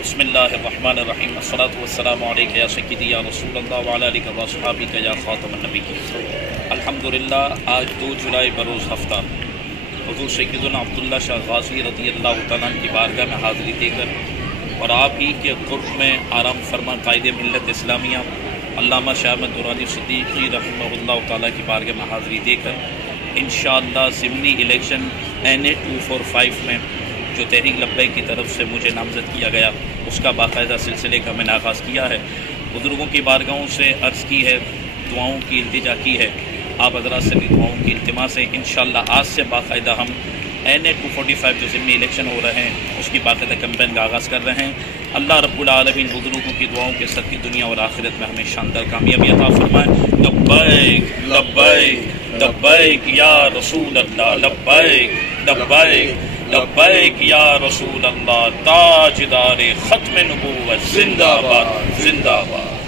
بسم اللہ الرحمن الرحیم الصلاۃ والسلام علیک یا سیدی یا رسول اللہ وعلی آلک و اصحابک یا خاتم النبیین۔ الحمدللہ آج 2 جولائی بروز ہفتہ حضور سیدنا عبداللہ شاہ غازی رضی اللہ تعالیٰ عنہ کی بارگاہ میں حاضری دے کر اور آپ ہی کے قرب میں آرام فرما قائد ملت اسلامیہ علامہ شاہ احمد درانی صدیقی رحمہ اللہ تعالیٰ کی بارگاہ میں حاضری دے کر انشاءاللہ ضمنی الیکشن NA 245 میں جو تحریک لبیک کی طرف سے مجھے نامزد کیا گیا اس کا باقاعدہ سلسلے کا میں نے آغاز کیا ہے۔ بزرگوں کی بارگاہوں سے عرض کی ہے، دعاؤں کی التجا کی ہے، آپ حضرات سے بھی دعاؤں کی التماس ہے۔ انشاءاللہ آج سے باقاعدہ ہم NA 245 جو ضمنی الیکشن ہو رہے ہیں اس کی باقاعدہ کیمپین کا آغاز کر رہے ہیں۔ اللہ رب العالمین بزرگوں کی دعاؤں کے صدقے دنیا اور آخرت میں ہمیں شاندار کامیابی عطا فرمائے۔ لبیک لبیک لبیک یا رسول اللہ، لبیک لبیک لبیک یا رسول اللہ، تاجدار ختم نبوت، زندہ باد زندہ باد۔